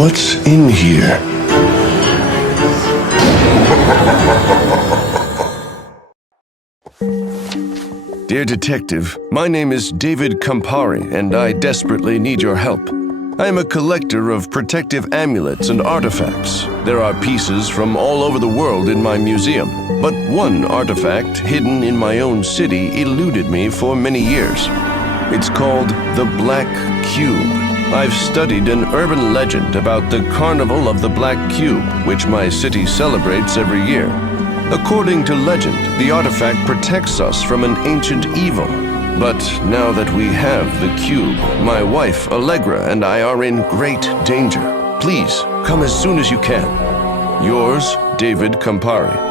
What's in here? Dear Detective, my name is David Campari, and I desperately need your help. I am a collector of protective amulets and artifacts. There are pieces from all over the world in my museum, but one artifact hidden in my own city eluded me for many years. It's called the Black Cube. I've studied an urban legend about the Carnival of the Black Cube, which my city celebrates every year. According to legend, the artifact protects us from an ancient evil. But now that we have the cube, my wife, Allegra, and I are in great danger. Please, come as soon as you can. Yours, David Campari.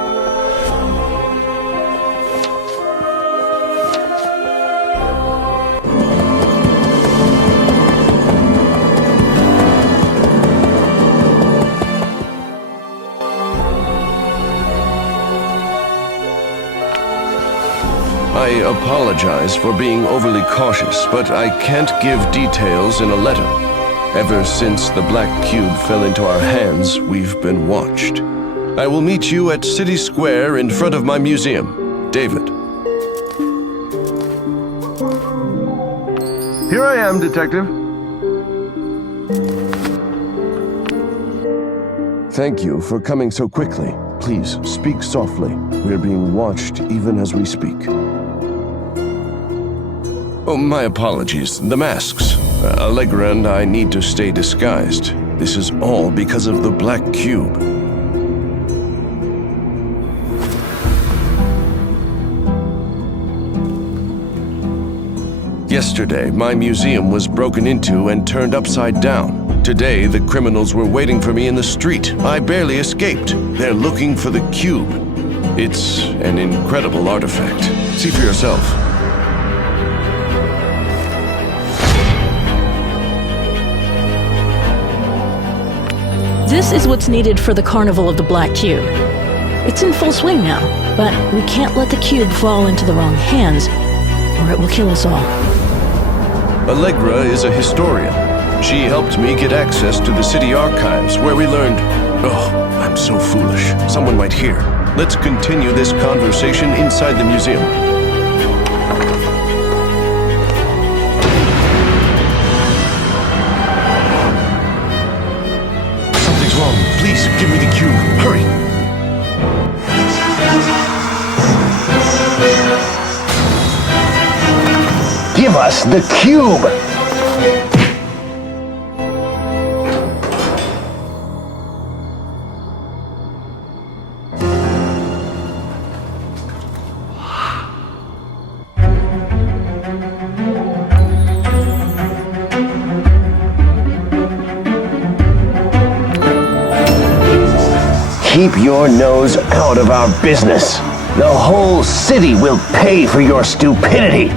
I apologize for being overly cautious, but I can't give details in a letter. Ever since the Black Cube fell into our hands, we've been watched. I will meet you at City Square in front of my museum. David. Here I am, Detective. Thank you for coming so quickly. Please, speak softly. We are being watched even as we speak. Oh, my apologies. The masks. Allegra and I need to stay disguised. This is all because of the Black Cube. Yesterday, my museum was broken into and turned upside down. Today, the criminals were waiting for me in the street. I barely escaped. They're looking for the cube. It's an incredible artifact. See for yourself. This is what's needed for the Carnival of the Black Cube. It's in full swing now, but we can't let the cube fall into the wrong hands, or it will kill us all. Allegra is a historian. She helped me get access to the city archives, where we learned... Oh, I'm so foolish. Someone might hear. Let's continue this conversation inside the museum. Something's wrong. Please, give me the cube. Hurry! Give us the cube! Keep your nose out of our business. The whole city will pay for your stupidity.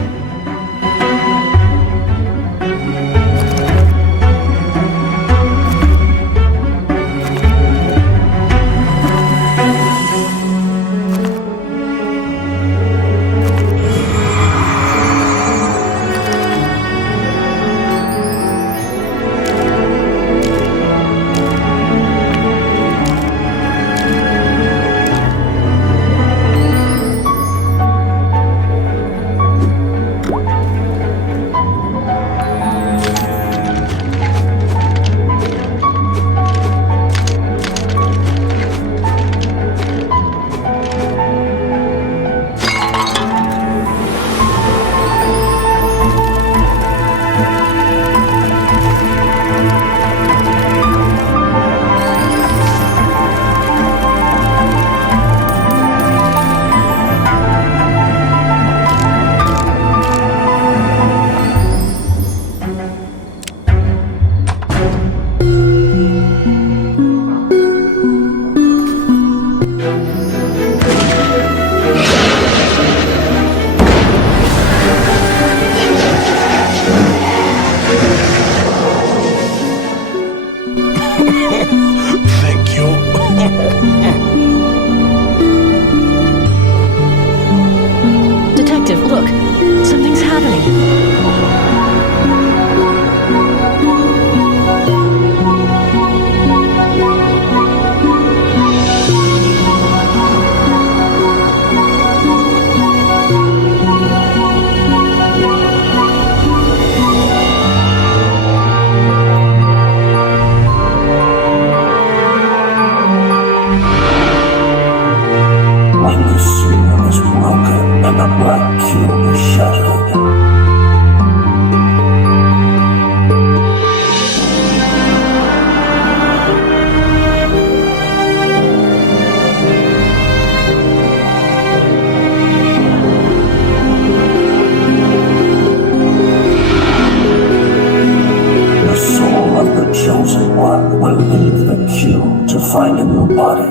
find a new body.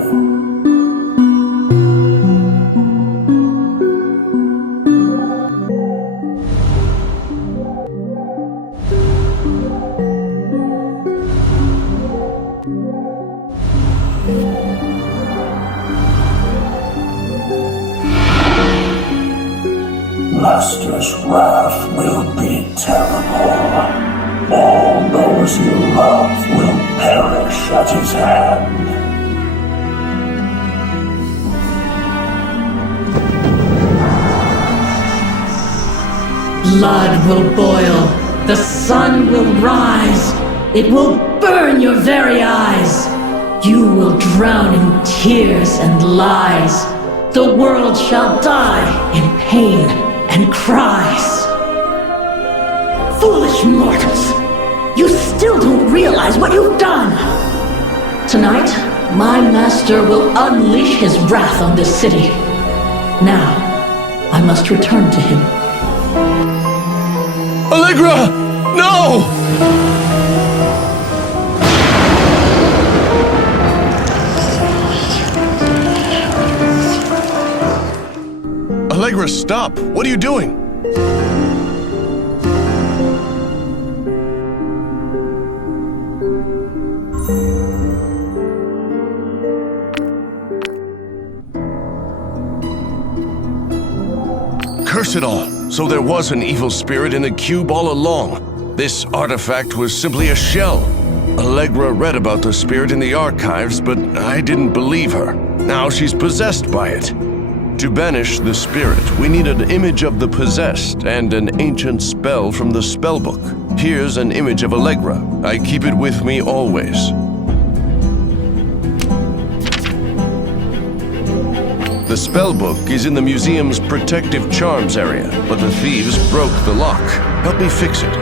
Master's wrath will be terrible. All those you love will perish at his hand. Blood will boil. The sun will rise. It will burn your very eyes. You will drown in tears and lies. The world shall die in pain and cries. Foolish mortals! You still don't realize what you've done! Tonight, my master will unleash his wrath on this city. Now, I must return to him. Allegra! No! Allegra, stop! What are you doing? Curse it all! So there was an evil spirit in the cube all along. This artifact was simply a shell. Allegra read about the spirit in the archives, but I didn't believe her. Now she's possessed by it. To banish the spirit, we need an image of the possessed and an ancient spell from the spellbook. Here's an image of Allegra. I keep it with me always. The spellbook is in the museum's protective charms area, but the thieves broke the lock. Help me fix it.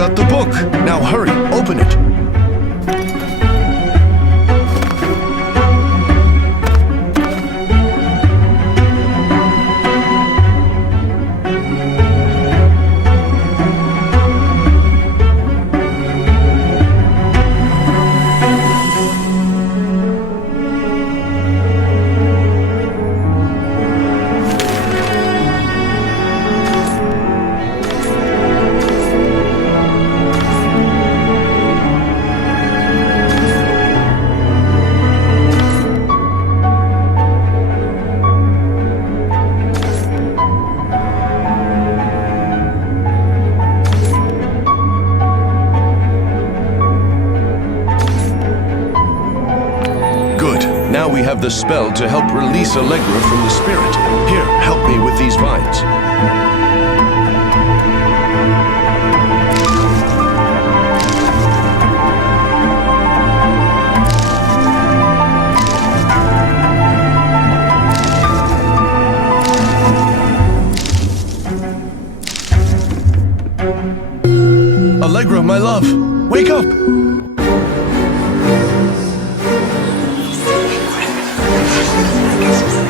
Got the book. Now hurry, open it. Now we have the spell to help release Allegra from the spirit. Here, help me with these vines. Allegra, my love, wake up!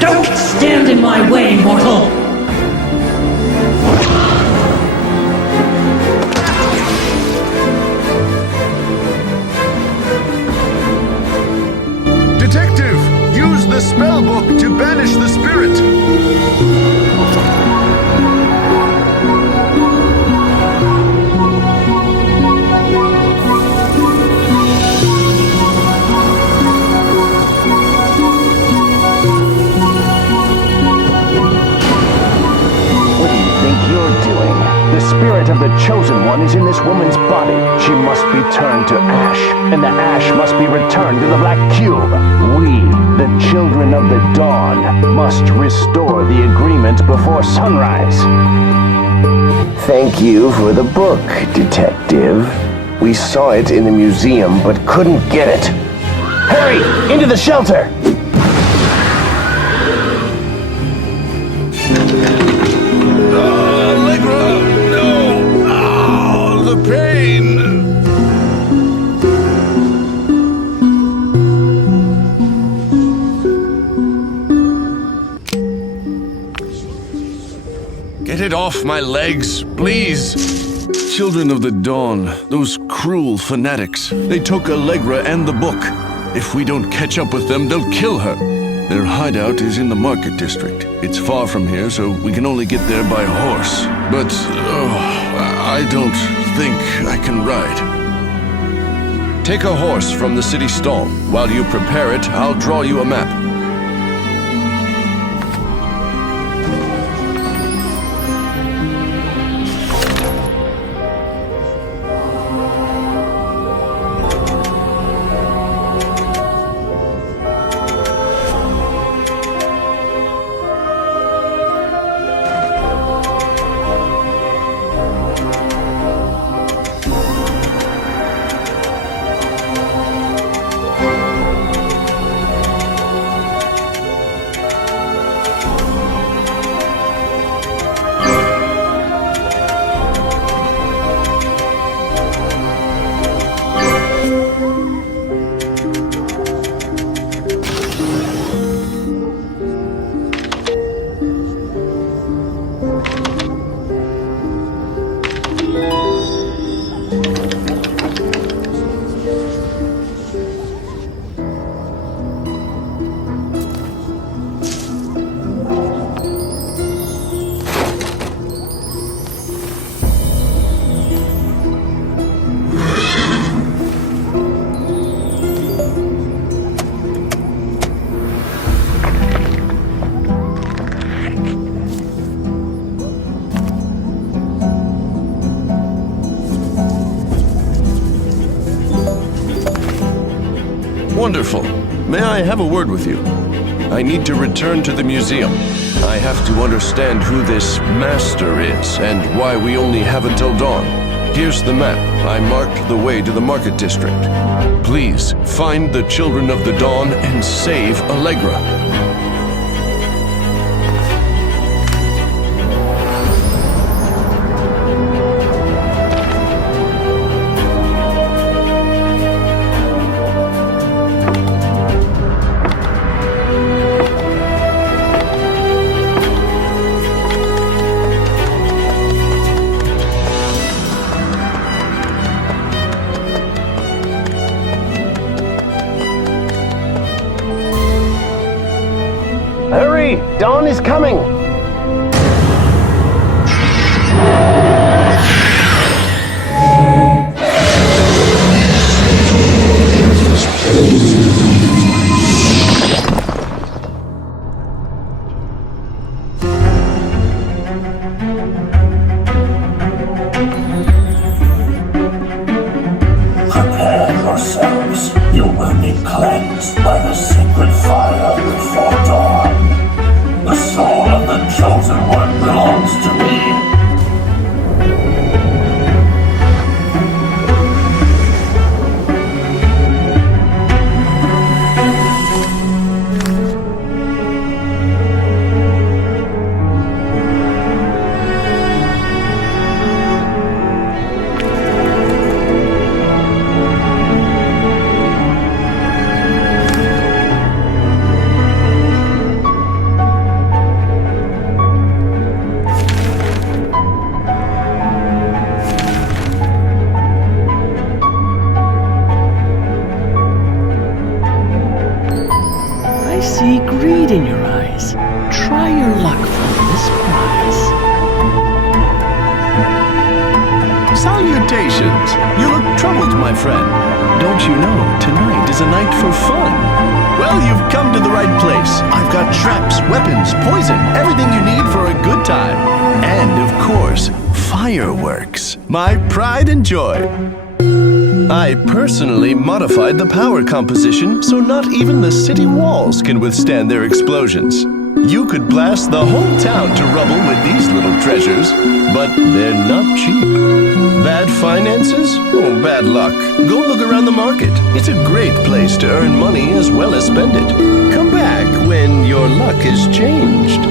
Don't stand in my way, mortal! Detective, use the spellbook to banish the spirit! The spirit of the Chosen One is in this woman's body. She must be turned to ash, and the ash must be returned to the Black Cube. We, the Children of the Dawn, must restore the agreement before sunrise. Thank you for the book, Detective. We saw it in the museum, but couldn't get it. Hurry! Into the shelter! Allegra! No! Oh, the pain! Get it off my legs, please! Children of the Dawn, those cruel fanatics. They took Allegra and the book. If we don't catch up with them, they'll kill her. Their hideout is in the market district. It's far from here, so we can only get there by horse. But, I don't think I can ride. Take a horse from the city stall. While you prepare it, I'll draw you a map. Wonderful. May I have a word with you? I need to return to the museum. I have to understand who this master is and why we only have until dawn. Here's the map. I marked the way to the market district. Please, find the Children of the Dawn and save Allegra. Hurry! Dawn is coming! Prepare yourselves. You will be cleansed by the sacred fire before dawn. The soul of the Chosen One belongs to me. I see greed in your eyes. Try your luck for this prize. Salutations! You look troubled, my friend. Don't you know, tonight is a night for fun? Well, you've come to the right place. I've got traps, weapons, poison, everything you need for a good time. And, of course, fire fireworks, my pride and joy. I personally modified the power composition so not even the city walls can withstand their explosions. You could blast the whole town to rubble with these little treasures, but they're not cheap. Bad finances? Oh, bad luck. Go look around the market. It's a great place to earn money as well as spend it. Come back when your luck has changed.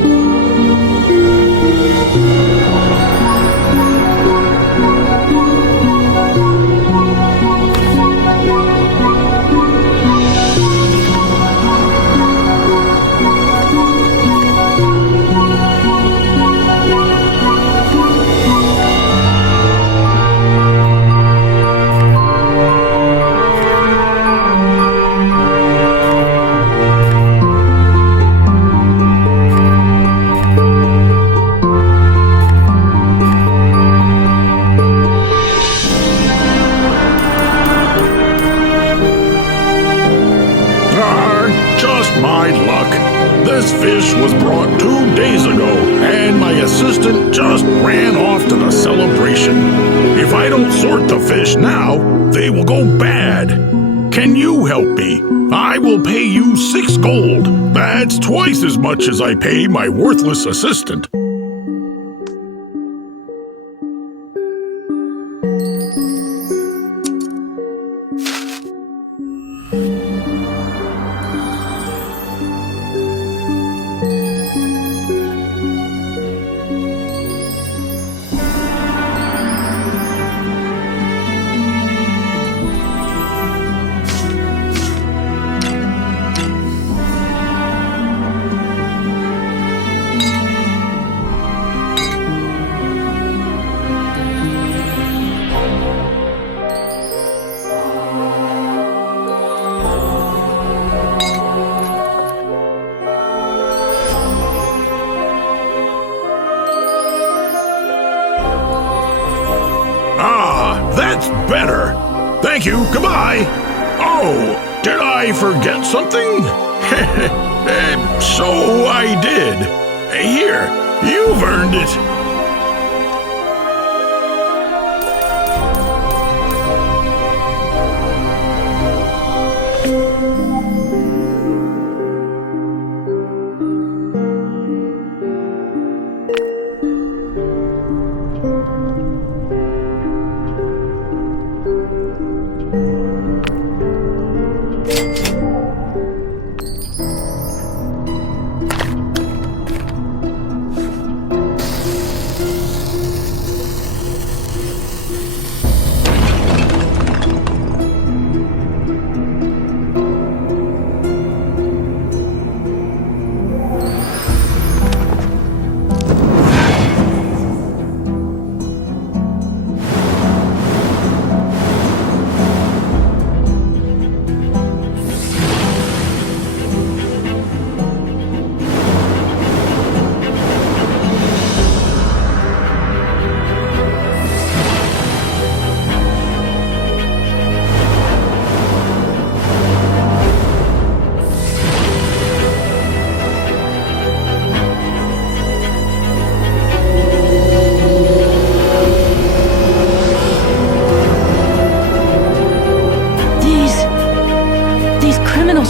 My luck. This fish was brought 2 days ago, and my assistant just ran off to the celebration. If I don't sort the fish now, they will go bad. Can you help me? I will pay you 6 gold. That's twice as much as I pay my worthless assistant. That's better. Thank you. Goodbye. Oh, did I forget something? So I did. Here, you've earned it.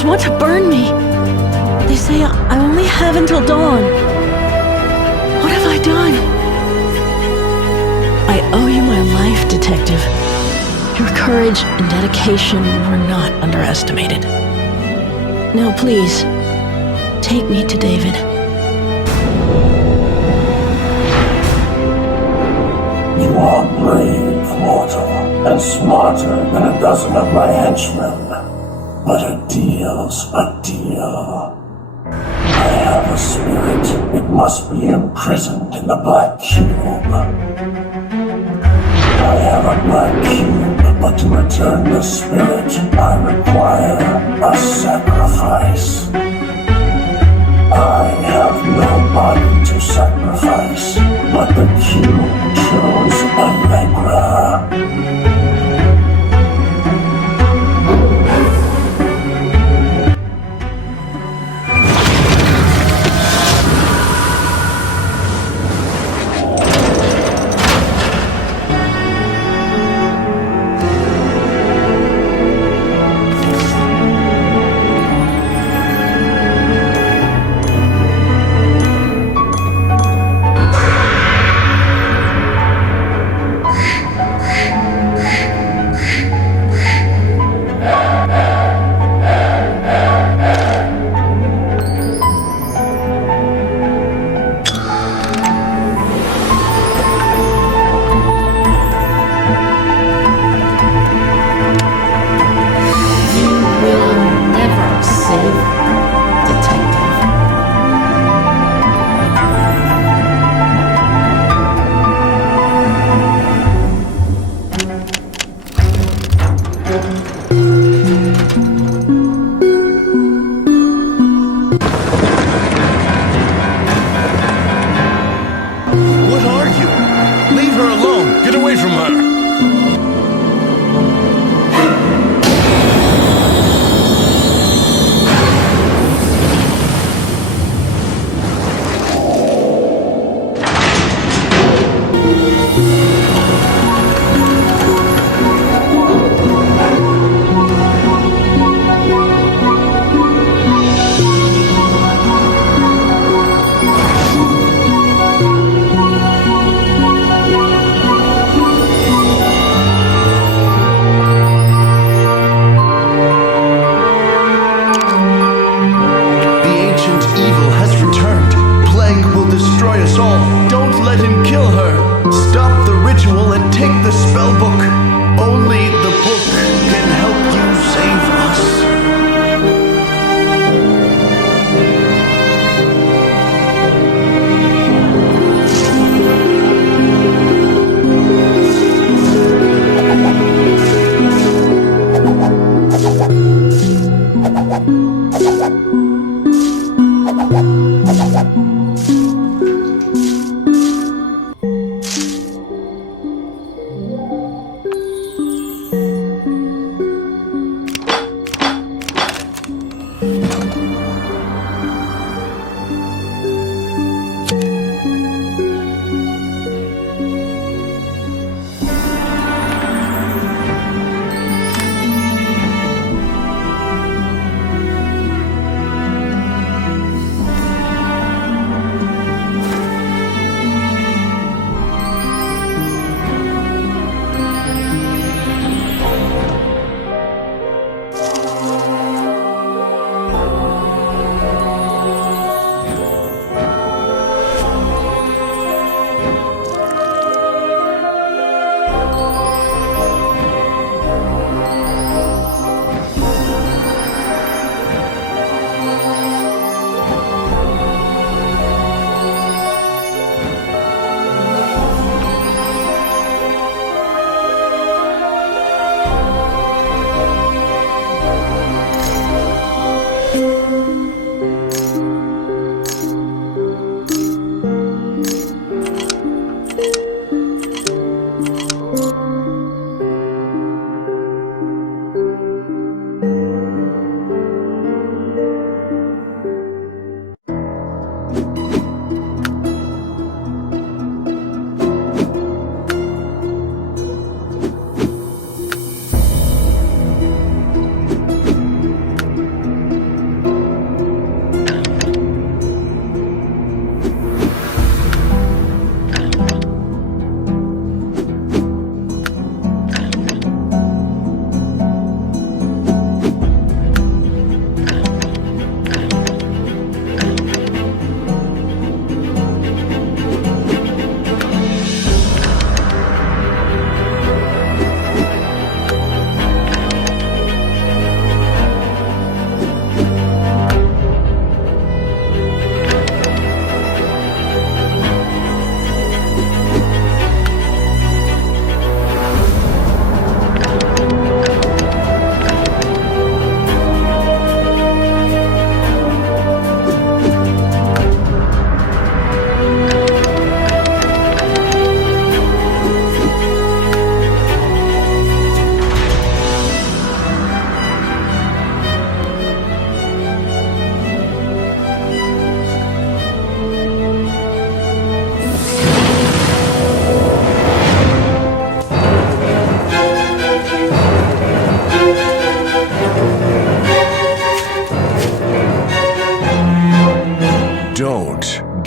Want to burn me. They say I only have until dawn. What have I done? I owe you my life, Detective. Your courage and dedication were not underestimated. Now please, take me to David. You are brave, mortal, and smarter than a dozen of my henchmen. But a deal's a deal. I have a spirit. It must be imprisoned in the Black Cube. I have a Black Cube, but to return the spirit, I require a sacrifice. I have no body to sacrifice, but the cube chose Allegra. away from her!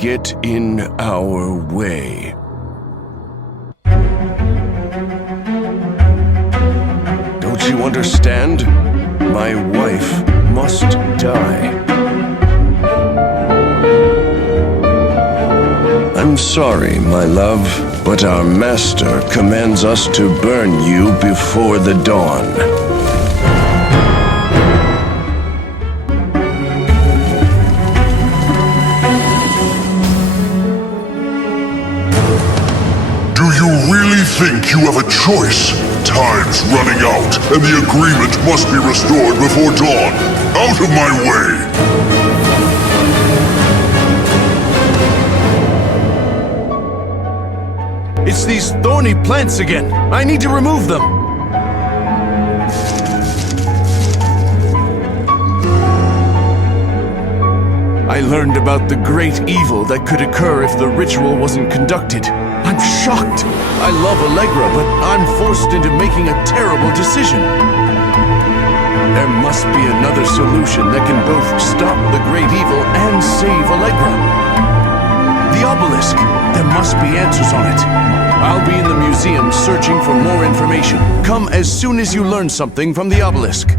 Get in our way. Don't you understand? My wife must die. I'm sorry, my love, but our master commands us to burn you before the dawn. Think you have a choice? Time's running out, and the agreement must be restored before dawn. Out of my way! It's these thorny plants again. I need to remove them. I learned about the great evil that could occur if the ritual wasn't conducted. I'm shocked. I love Allegra, but I'm forced into making a terrible decision. There must be another solution that can both stop the great evil and save Allegra. The Obelisk. There must be answers on it. I'll be in the museum searching for more information. Come as soon as you learn something from the Obelisk.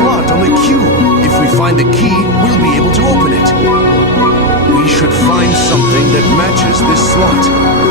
slot on the cube. If we find the key, we'll be able to open it. We should find something that matches this slot.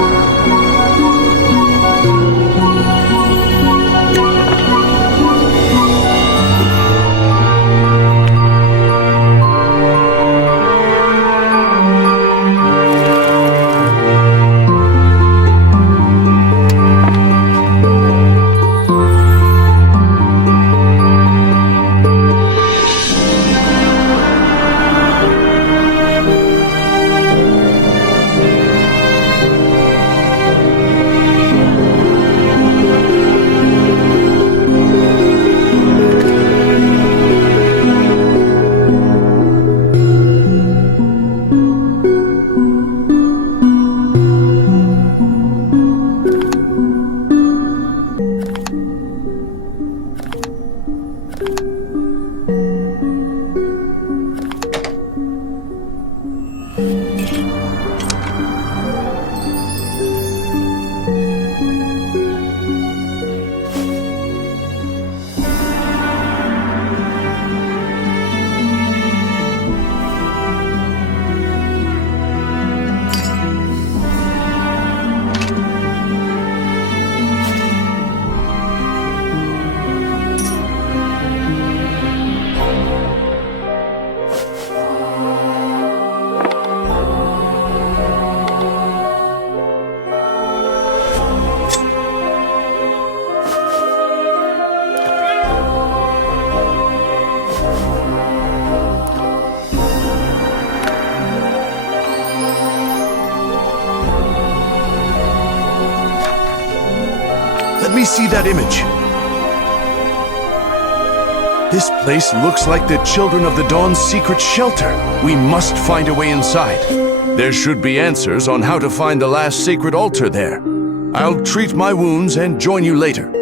Let me see that image. This place looks like the Children of the Dawn's secret shelter. We must find a way inside. There should be answers on how to find the last sacred altar there. I'll treat my wounds and join you later.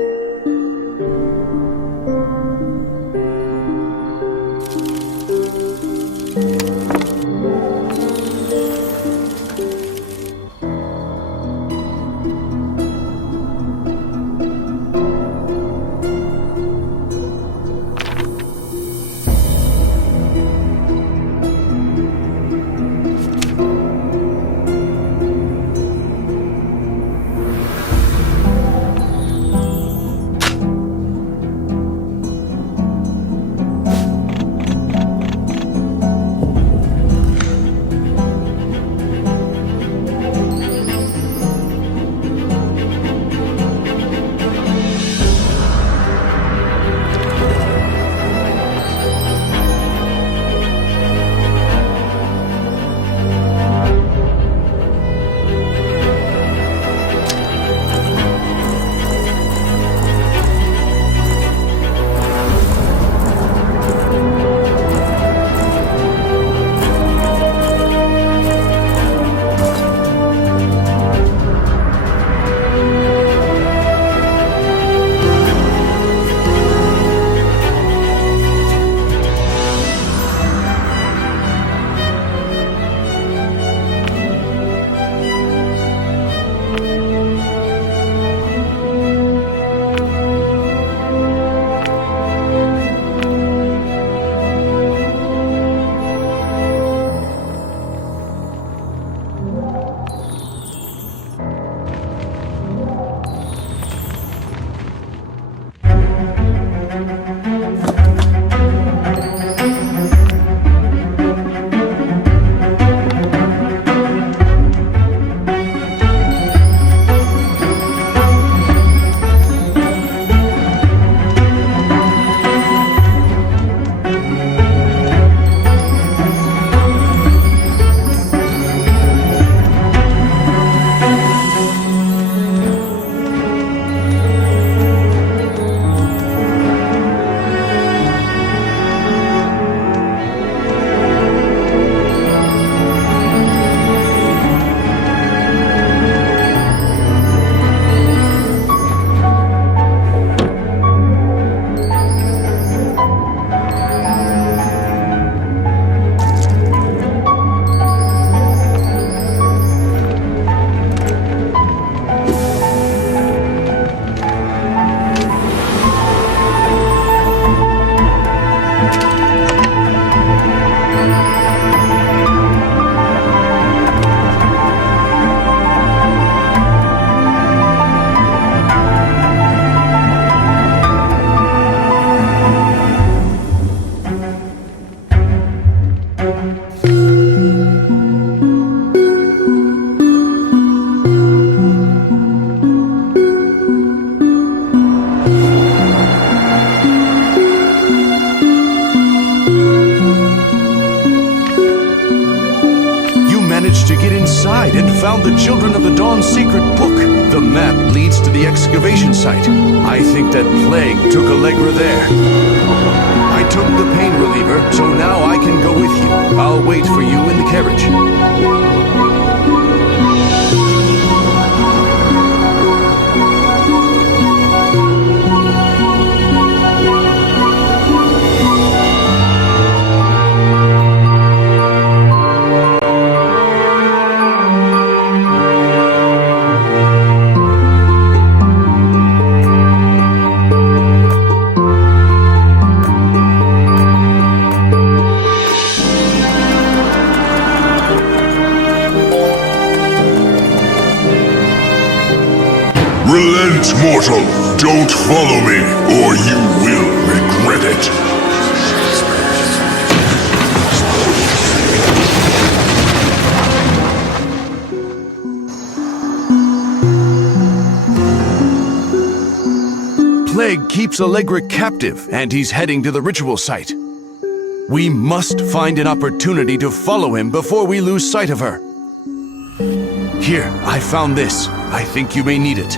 Children of the Dawn's secret book. The map leads to the excavation site. I think that plague took Allegra there. I took the pain reliever, so now I can go with you. I'll wait for you in the carriage. Relent, mortal. Don't follow me, or you will regret it. Plague keeps Allegra captive, and he's heading to the ritual site. We must find an opportunity to follow him before we lose sight of her. Here, I found this. I think you may need it.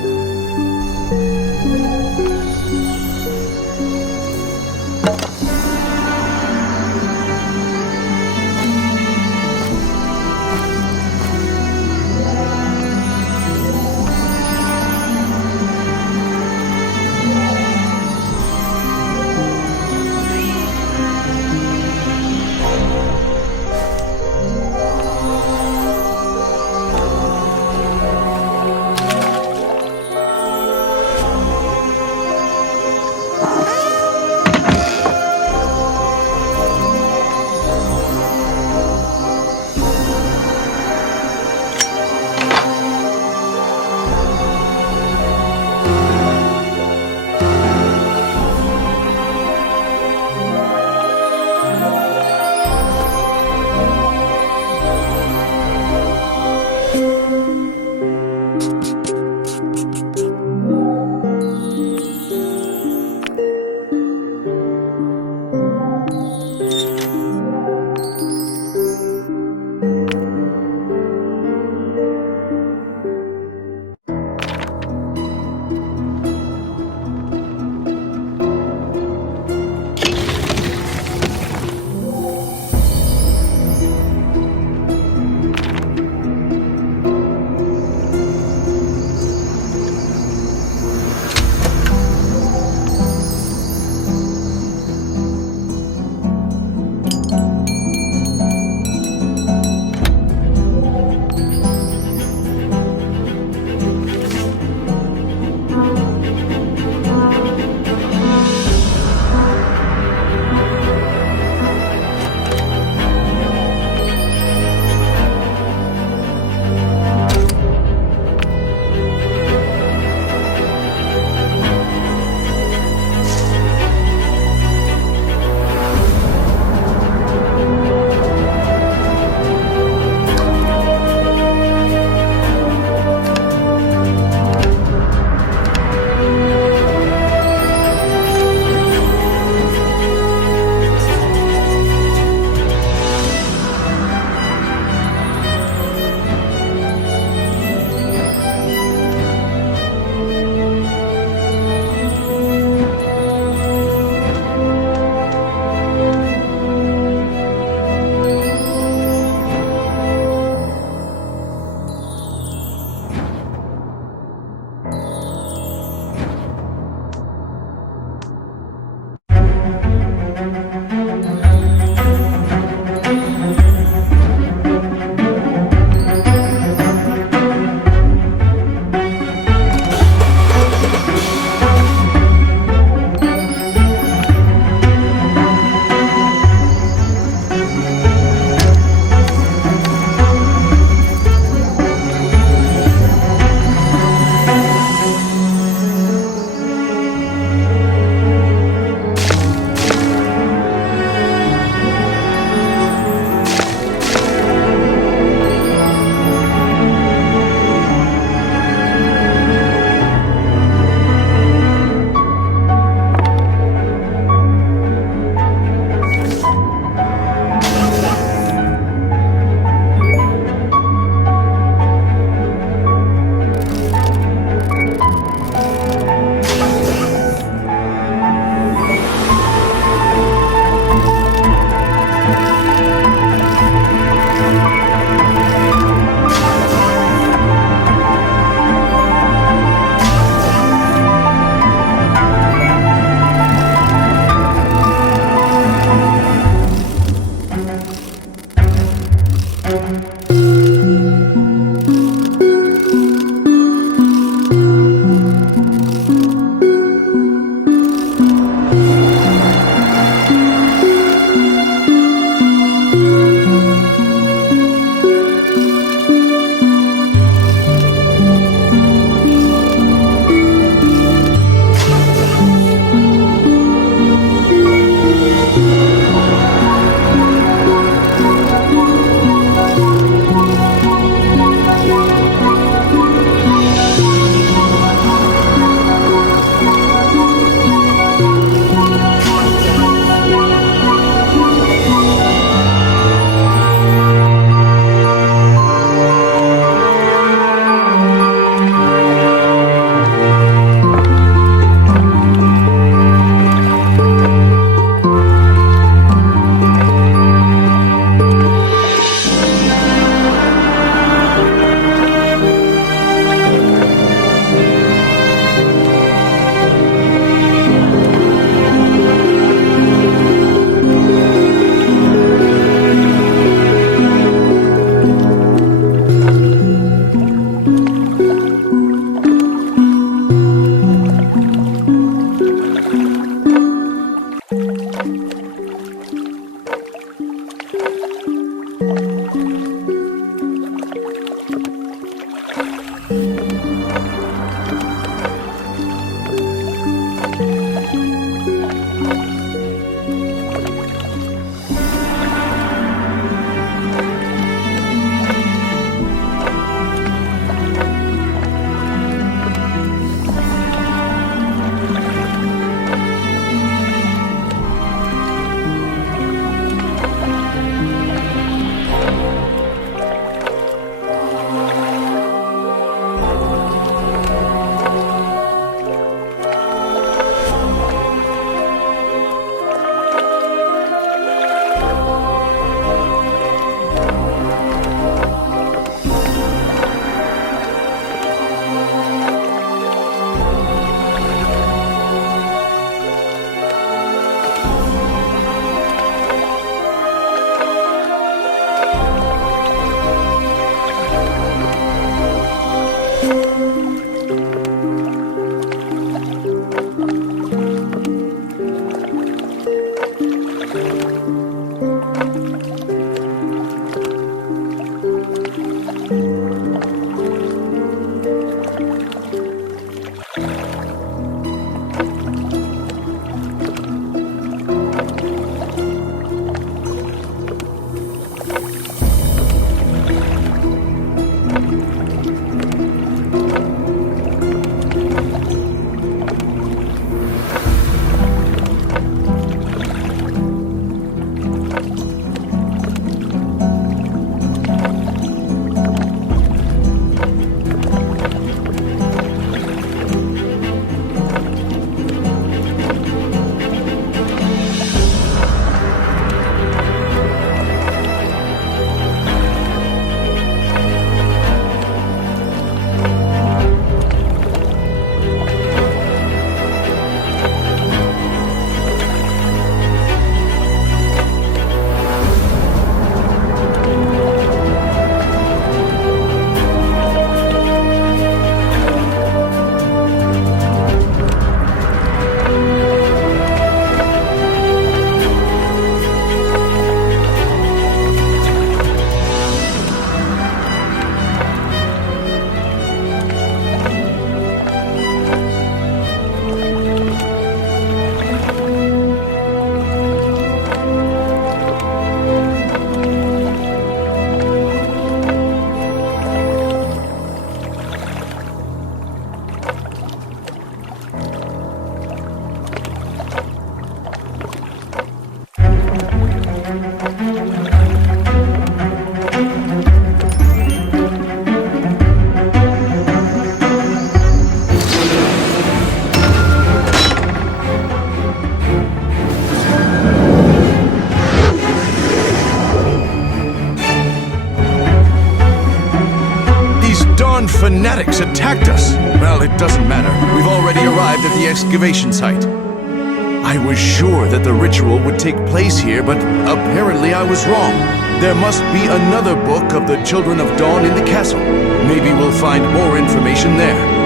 Fanatics attacked us! Well, it doesn't matter. We've already arrived at the excavation site. I was sure that the ritual would take place here, but apparently I was wrong. There must be another book of the Children of Dawn in the castle. Maybe we'll find more information there.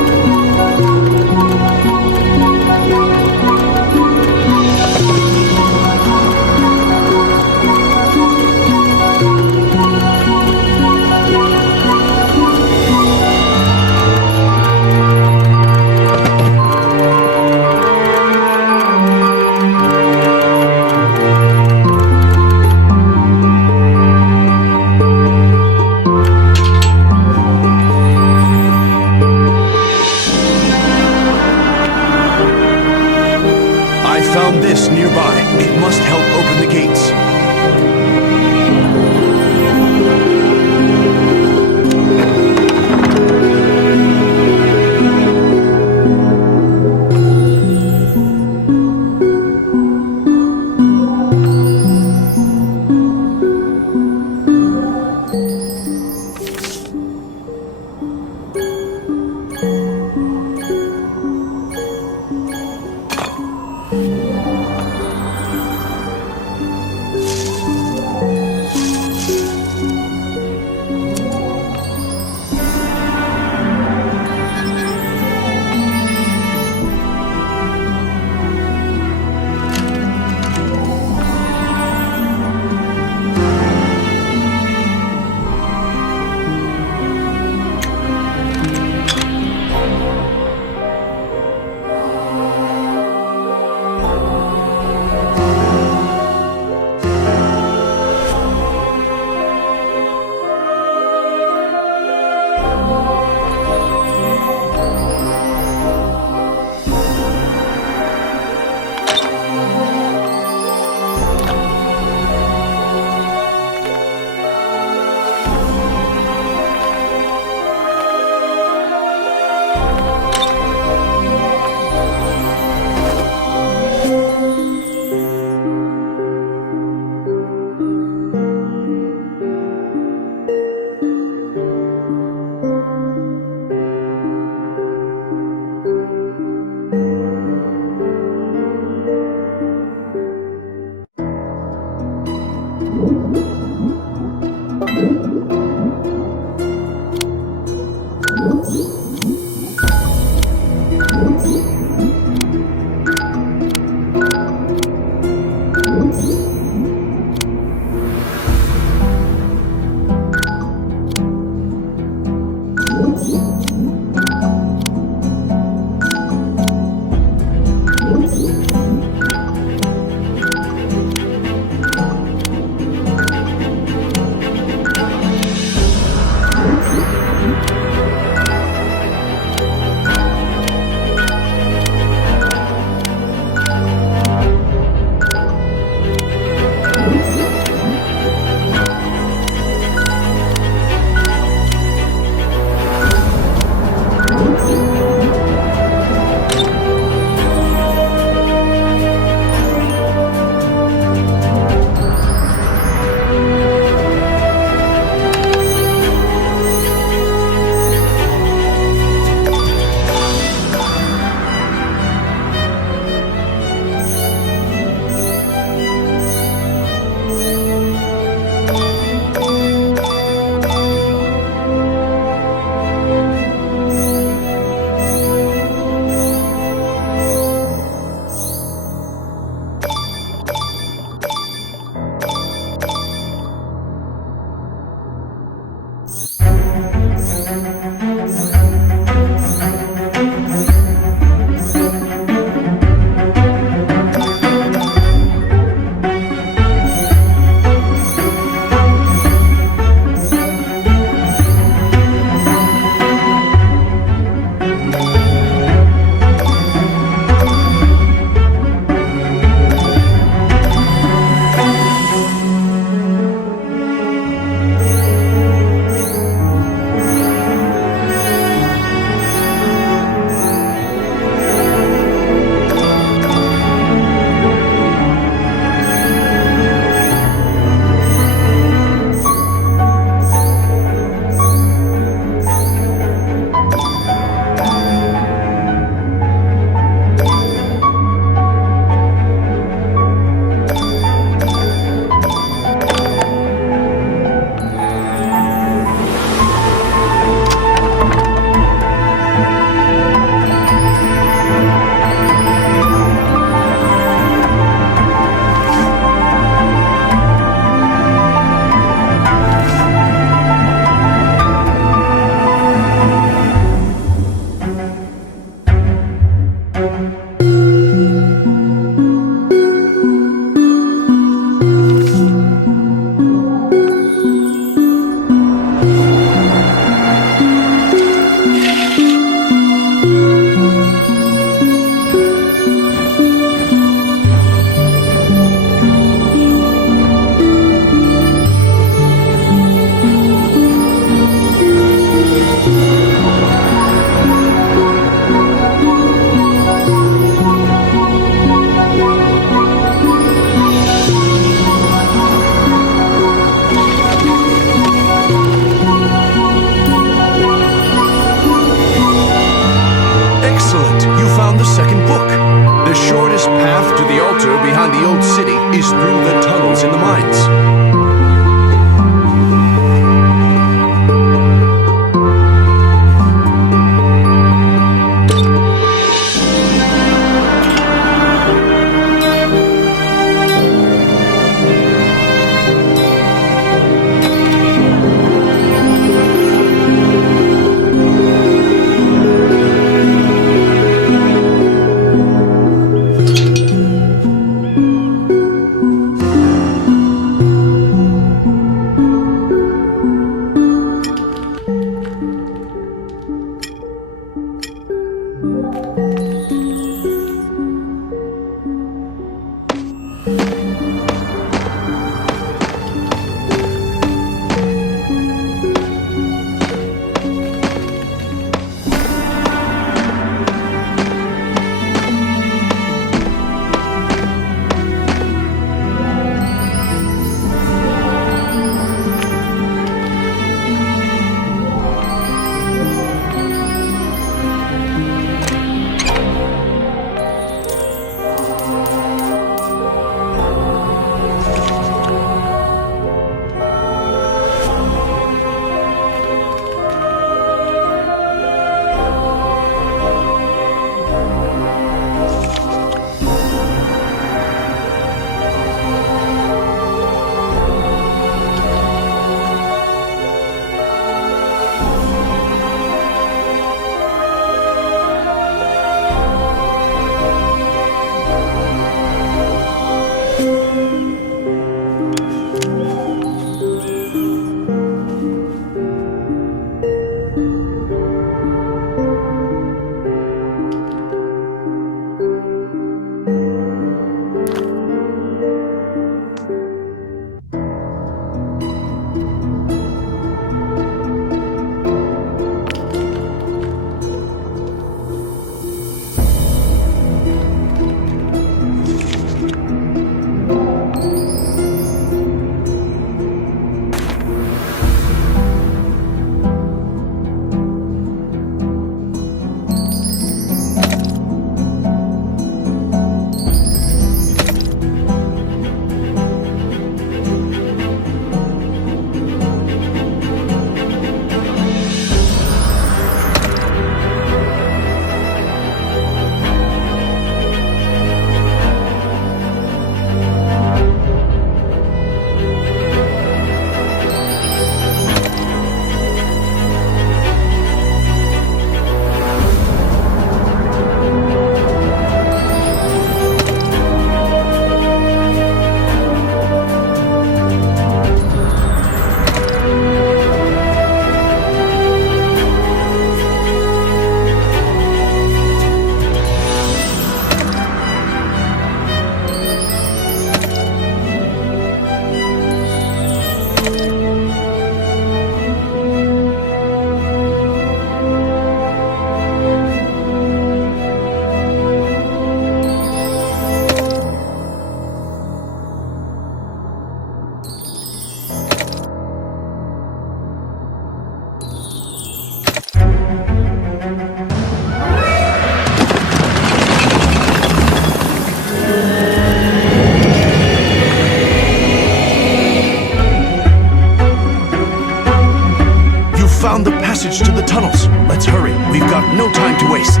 passage to the tunnels. Let's hurry. We've got no time to waste.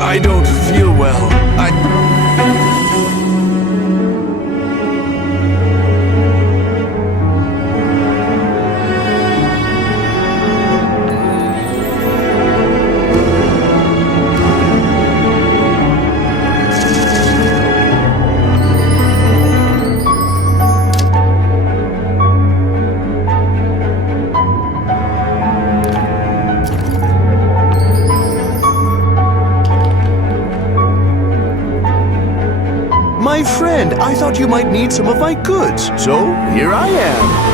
I don't feel well. My friend, I thought you might need some of my goods, so here I am.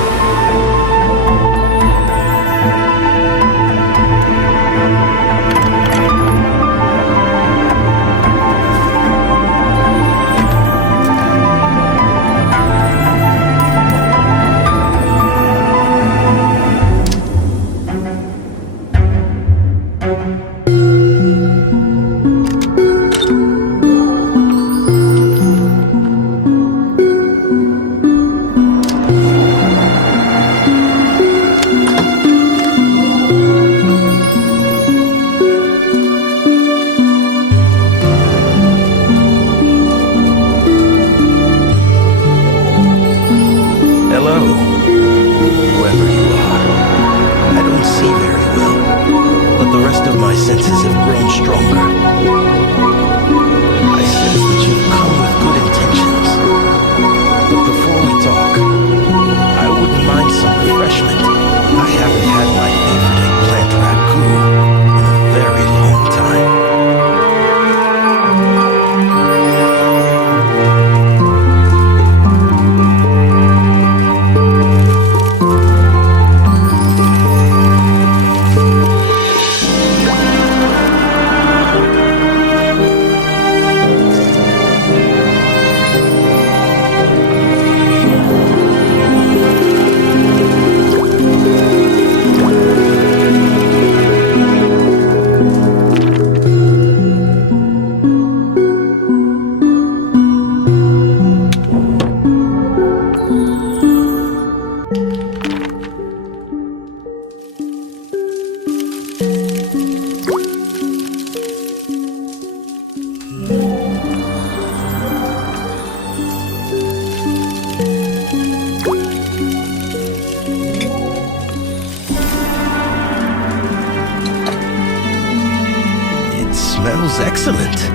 Smells excellent.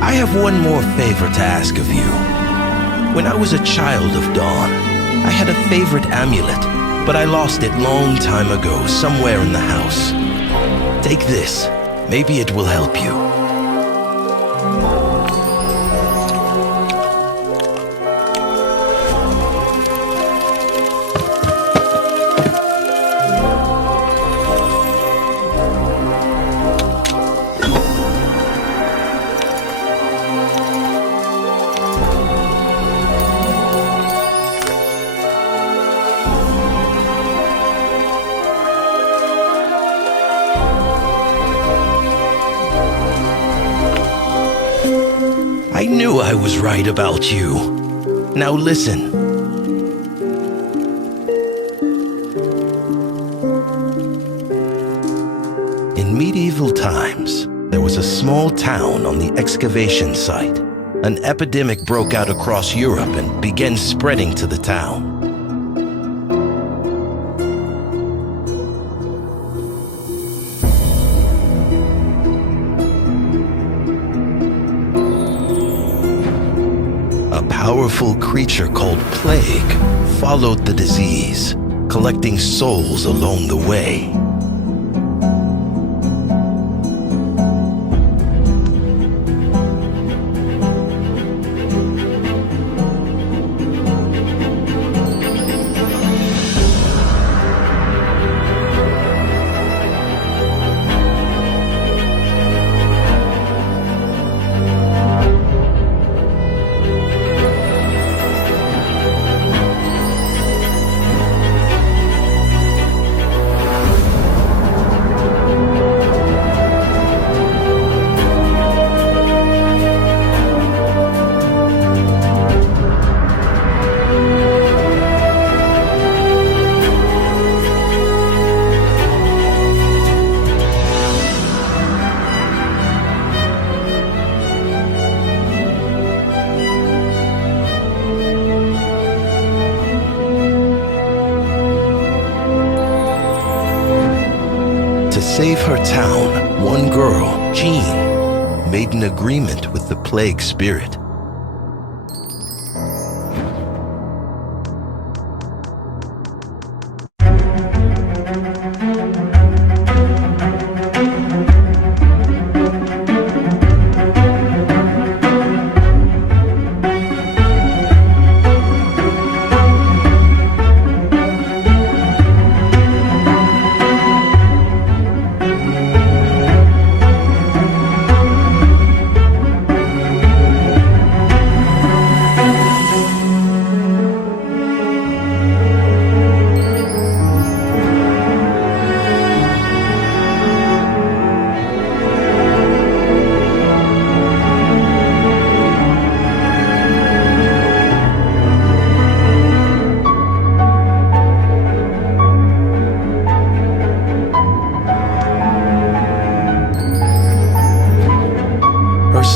I have one more favor to ask of you. When I was a child of Dawn, I had a favorite amulet, but I lost it long time ago somewhere in the house. Take this. Maybe it will help you. I knew I was right about you. Now listen. In medieval times, there was a small town on the excavation site. An epidemic broke out across Europe and began spreading to the town. A powerful creature called Plague followed the disease, collecting souls along the way. town, one girl, Jean, made an agreement with the plague spirit.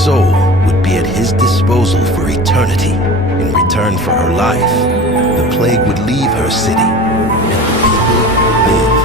Soul would be at his disposal for eternity. In return for her life, the plague would leave her city, and the people live.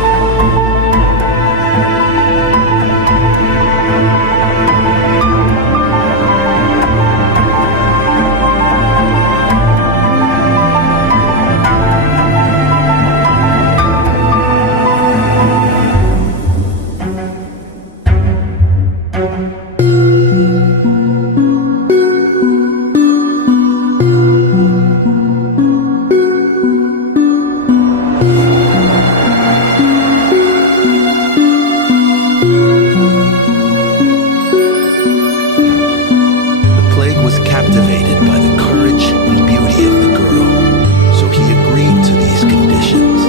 Captivated by the courage and beauty of the girl, so he agreed to these conditions.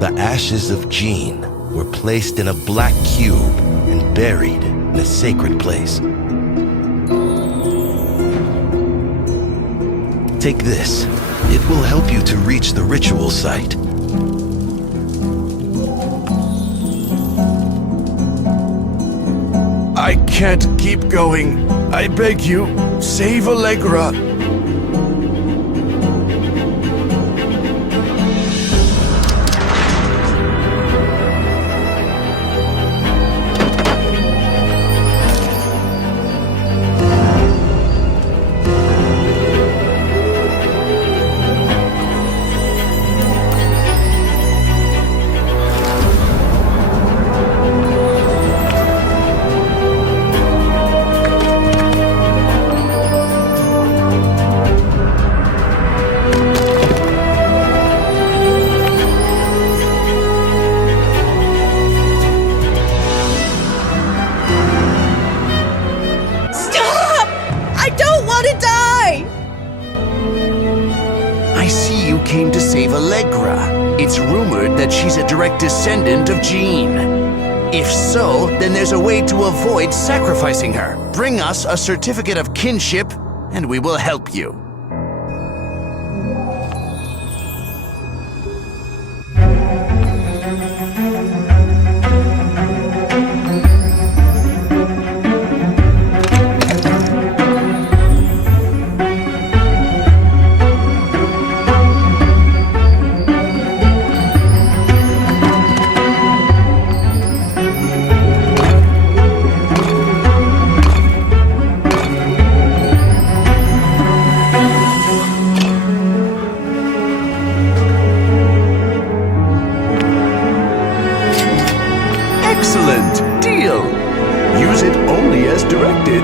The ashes of Jean were placed in a black cube and buried in a sacred place. Take this. It will help you to reach the ritual site. I can't keep going. I beg you, save Allegra. she's a direct descendant of Jean. If so, then there's a way to avoid sacrificing her. Bring us a certificate of kinship, and we will help you. Excellent! Deal! Use it only as directed.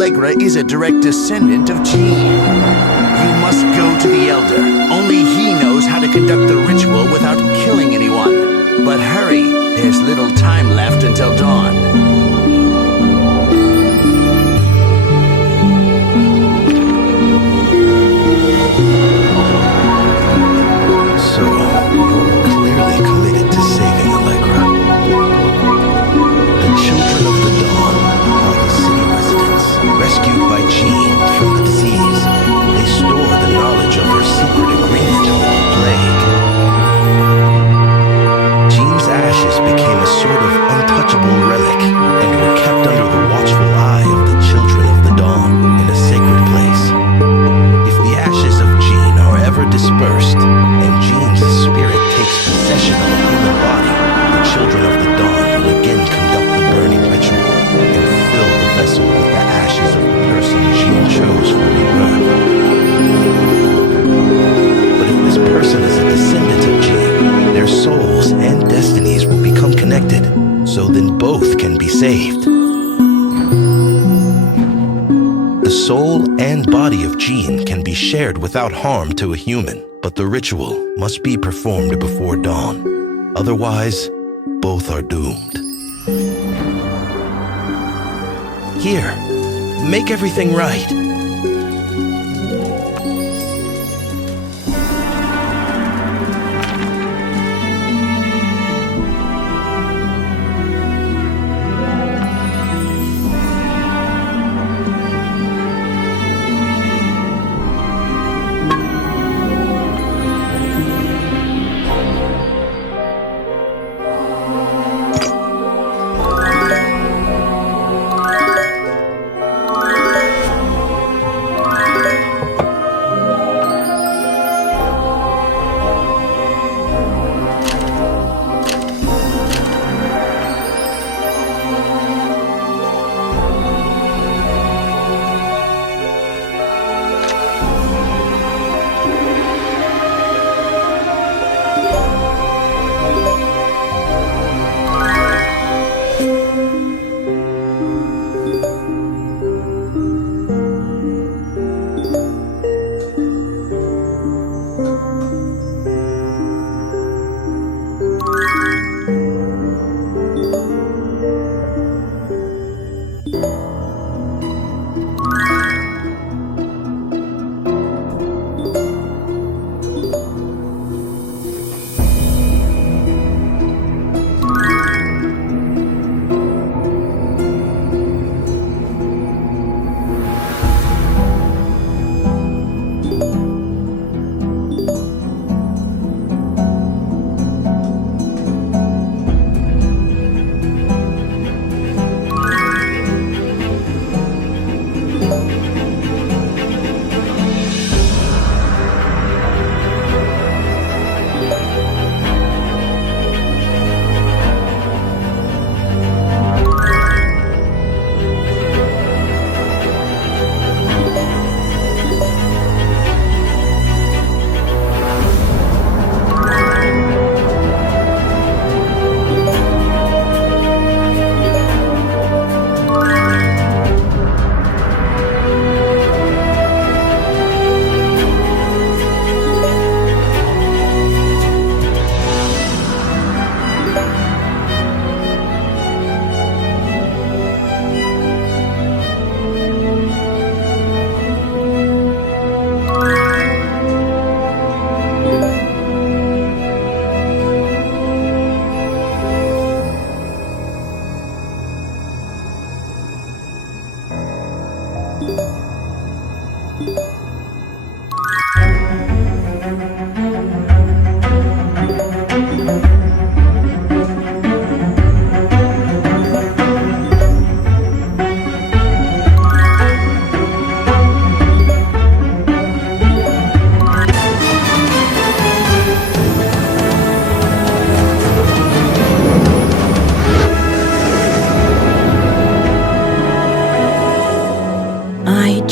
Allegra is a direct descendant of Jean. You must go to the Elder. Only he knows how to conduct the ritual without killing anyone. But hurry, there's little time left until dawn. So then both can be saved. The soul and body of Jean can be shared without harm to a human, but the ritual must be performed before dawn. Otherwise, both are doomed. Here, make everything right.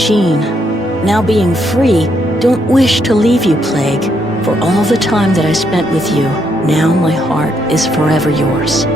machine. Now being free, don't wish to leave you, Plague. For all the time that I spent with you, now my heart is forever yours.